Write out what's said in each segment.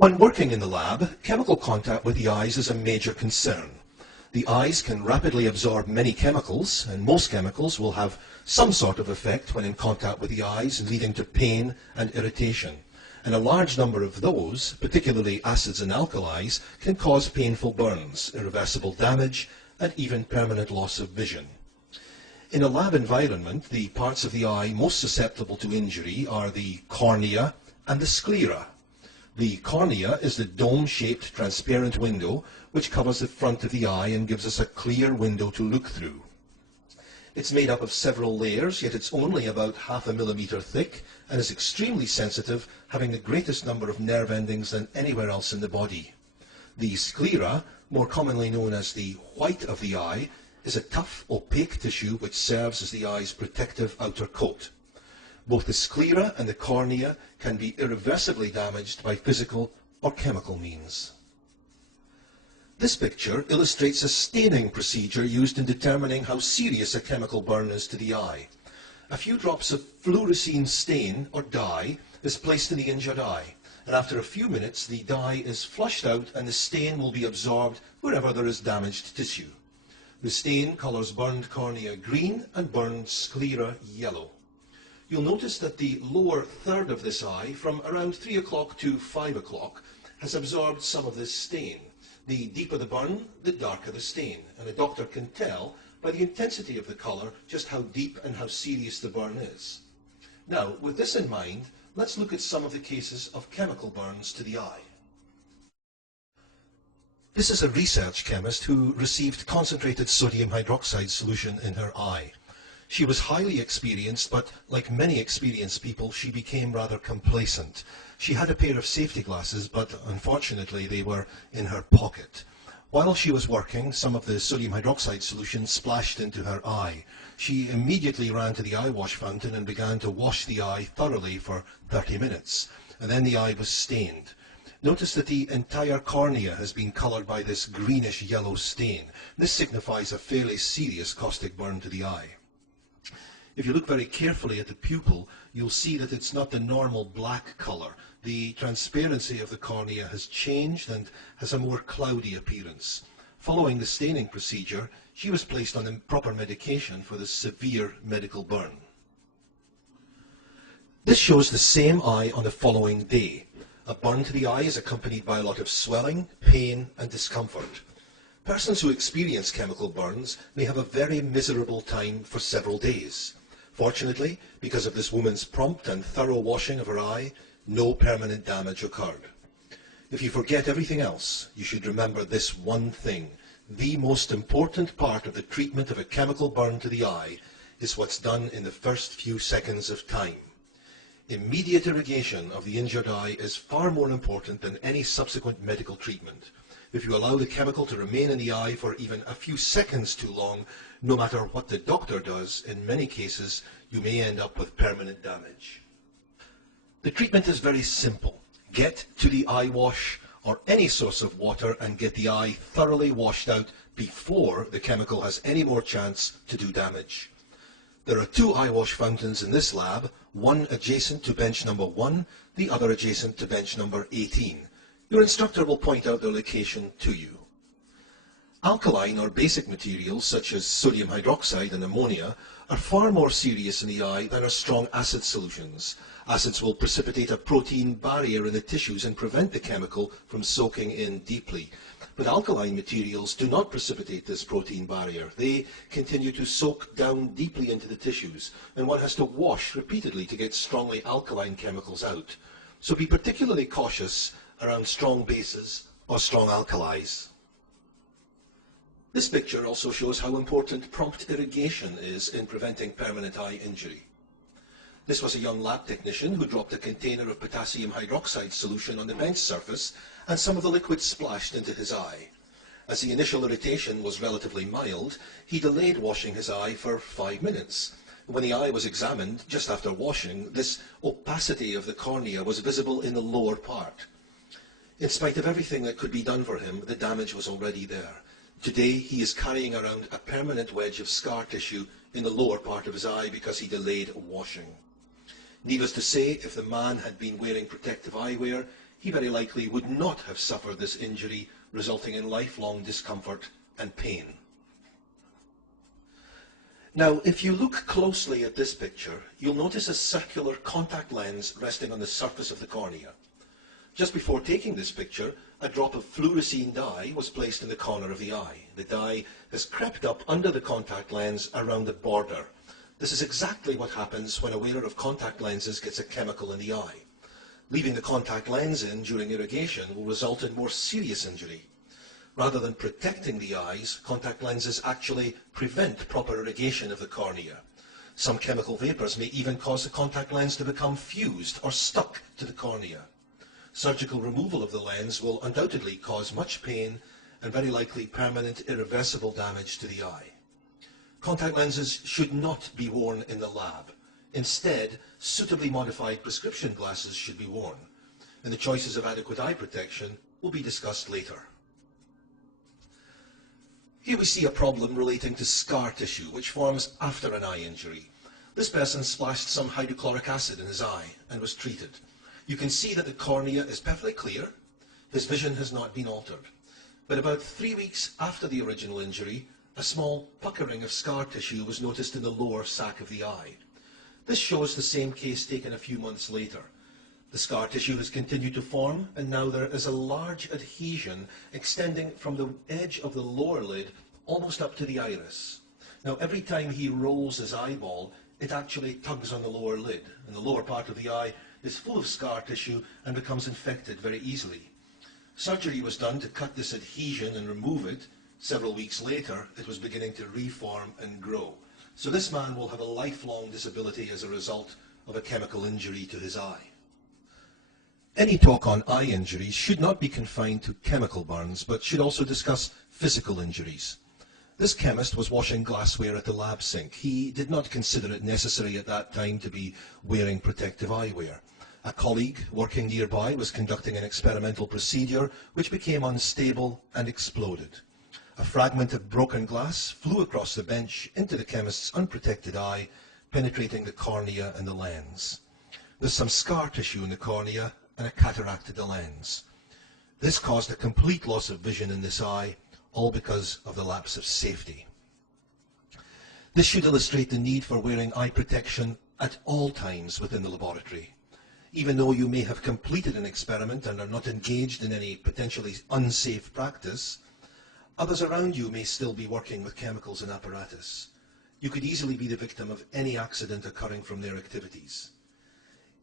When working in the lab, chemical contact with the eyes is a major concern. The eyes can rapidly absorb many chemicals, and most chemicals will have some sort of effect when in contact with the eyes, leading to pain and irritation. And a large number of those, particularly acids and alkalis, can cause painful burns, irreversible damage, and even permanent loss of vision. In a lab environment, the parts of the eye most susceptible to injury are the cornea and the sclera. The cornea is the dome-shaped transparent window which covers the front of the eye and gives us a clear window to look through. It's made up of several layers, yet it's only about ½ a millimeter thick and is extremely sensitive, having the greatest number of nerve endings than anywhere else in the body. The sclera, more commonly known as the white of the eye, is a tough, opaque tissue which serves as the eye's protective outer coat. Both the sclera and the cornea can be irreversibly damaged by physical or chemical means. This picture illustrates a staining procedure used in determining how serious a chemical burn is to the eye. A few drops of fluorescein stain or dye is placed in the injured eye, and after a few minutes the dye is flushed out and the stain will be absorbed wherever there is damaged tissue. The stain colours burned cornea green and burned sclera yellow. You'll notice that the lower third of this eye, from around 3 o'clock to 5 o'clock, has absorbed some of this stain. The deeper the burn, the darker the stain, and a doctor can tell by the intensity of the colour just how deep and how serious the burn is. Now, with this in mind, let's look at some of the cases of chemical burns to the eye. This is a research chemist who received concentrated sodium hydroxide solution in her eye. She was highly experienced, but like many experienced people, she became rather complacent. She had a pair of safety glasses, but unfortunately they were in her pocket. While she was working, some of the sodium hydroxide solution splashed into her eye. She immediately ran to the eye wash fountain and began to wash the eye thoroughly for 30 minutes, and then the eye was stained. Notice that the entire cornea has been coloured by this greenish yellow stain. This signifies a fairly serious caustic burn to the eye. If you look very carefully at the pupil, you'll see that it's not the normal black colour. The transparency of the cornea has changed and has a more cloudy appearance. Following the staining procedure, she was placed on the proper medication for this severe medical burn. This shows the same eye on the following day. A burn to the eye is accompanied by a lot of swelling, pain and discomfort. Persons who experience chemical burns may have a very miserable time for several days. Fortunately, because of this woman's prompt and thorough washing of her eye, no permanent damage occurred. If you forget everything else, you should remember this one thing. The most important part of the treatment of a chemical burn to the eye is what's done in the first few seconds of time. Immediate irrigation of the injured eye is far more important than any subsequent medical treatment. If you allow the chemical to remain in the eye for even a few seconds too long, no matter what the doctor does, in many cases you may end up with permanent damage. The treatment is very simple. Get to the eye wash or any source of water and get the eye thoroughly washed out before the chemical has any more chance to do damage. There are 2 eye wash fountains in this lab, one adjacent to bench number 1, the other adjacent to bench number 18. Your instructor will point out their location to you. Alkaline or basic materials such as sodium hydroxide and ammonia are far more serious in the eye than are strong acid solutions. Acids will precipitate a protein barrier in the tissues and prevent the chemical from soaking in deeply. But alkaline materials do not precipitate this protein barrier. They continue to soak down deeply into the tissues, and one has to wash repeatedly to get strongly alkaline chemicals out. So be particularly cautious around strong bases or strong alkalis. This picture also shows how important prompt irrigation is in preventing permanent eye injury. This was a young lab technician who dropped a container of potassium hydroxide solution on the bench surface and some of the liquid splashed into his eye. As the initial irritation was relatively mild, he delayed washing his eye for 5 minutes. When the eye was examined just after washing, this opacity of the cornea was visible in the lower part. In spite of everything that could be done for him, the damage was already there. Today he is carrying around a permanent wedge of scar tissue in the lower part of his eye because he delayed washing. Needless to say, if the man had been wearing protective eyewear, he very likely would not have suffered this injury, resulting in lifelong discomfort and pain. Now, if you look closely at this picture, you'll notice a circular contact lens resting on the surface of the cornea. Just before taking this picture, a drop of fluorescein dye was placed in the corner of the eye. The dye has crept up under the contact lens around the border. This is exactly what happens when a wearer of contact lenses gets a chemical in the eye. Leaving the contact lens in during irrigation will result in more serious injury. Rather than protecting the eyes, contact lenses actually prevent proper irrigation of the cornea. Some chemical vapors may even cause the contact lens to become fused or stuck to the cornea. Surgical removal of the lens will undoubtedly cause much pain and very likely permanent irreversible damage to the eye. Contact lenses should not be worn in the lab. Instead, suitably modified prescription glasses should be worn, and the choices of adequate eye protection will be discussed later. Here we see a problem relating to scar tissue, which forms after an eye injury. This person splashed some hydrochloric acid in his eye and was treated. You can see that the cornea is perfectly clear. His vision has not been altered. But about 3 weeks after the original injury, a small puckering of scar tissue was noticed in the lower sac of the eye. This shows the same case taken a few months later. The scar tissue has continued to form, and now there is a large adhesion extending from the edge of the lower lid almost up to the iris. Now, every time he rolls his eyeball, it actually tugs on the lower lid, and the lower part of the eye is full of scar tissue and becomes infected very easily. Surgery was done to cut this adhesion and remove it. Several weeks later, it was beginning to reform and grow. So this man will have a lifelong disability as a result of a chemical injury to his eye. Any talk on eye injuries should not be confined to chemical burns, but should also discuss physical injuries. This chemist was washing glassware at the lab sink. He did not consider it necessary at that time to be wearing protective eyewear. A colleague working nearby was conducting an experimental procedure which became unstable and exploded. A fragment of broken glass flew across the bench into the chemist's unprotected eye, penetrating the cornea and the lens. There's some scar tissue in the cornea and a cataract to the lens. This caused a complete loss of vision in this eye, all because of the lapse of safety. This should illustrate the need for wearing eye protection at all times within the laboratory. Even though you may have completed an experiment and are not engaged in any potentially unsafe practice, others around you may still be working with chemicals and apparatus. You could easily be the victim of any accident occurring from their activities.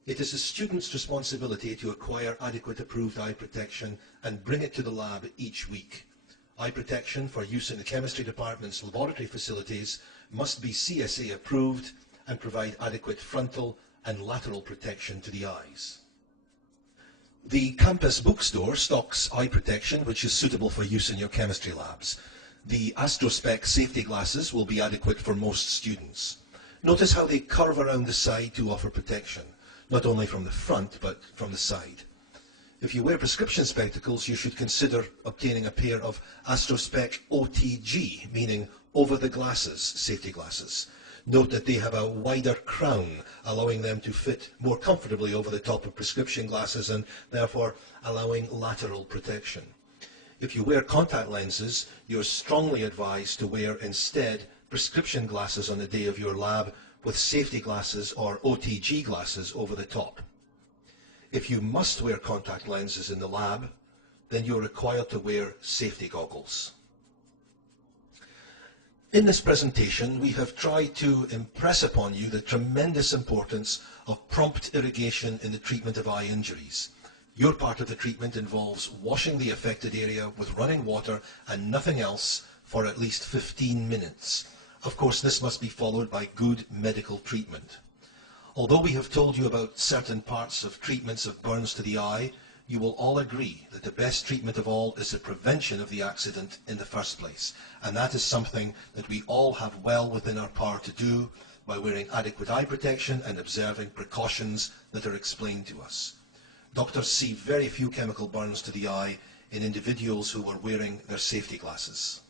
It is the student's responsibility to acquire adequate approved eye protection and bring it to the lab each week. Eye protection for use in the chemistry department's laboratory facilities must be CSA approved and provide adequate frontal and lateral protection to the eyes. The campus bookstore stocks eye protection which is suitable for use in your chemistry labs. The AstroSpec safety glasses will be adequate for most students. Notice how they curve around the side to offer protection, not only from the front but from the side. If you wear prescription spectacles, you should consider obtaining a pair of AstroSpec OTG, meaning over the glasses safety glasses. Note that they have a wider crown, allowing them to fit more comfortably over the top of prescription glasses and therefore allowing lateral protection. If you wear contact lenses, you're strongly advised to wear instead prescription glasses on the day of your lab with safety glasses or OTG glasses over the top. If you must wear contact lenses in the lab, then you're required to wear safety goggles. In this presentation, we have tried to impress upon you the tremendous importance of prompt irrigation in the treatment of eye injuries. Your part of the treatment involves washing the affected area with running water and nothing else for at least 15 minutes. Of course, this must be followed by good medical treatment. Although we have told you about certain parts of treatments of burns to the eye, you will all agree that the best treatment of all is the prevention of the accident in the first place. And that is something that we all have well within our power to do by wearing adequate eye protection and observing precautions that are explained to us. Doctors see very few chemical burns to the eye in individuals who are wearing their safety glasses.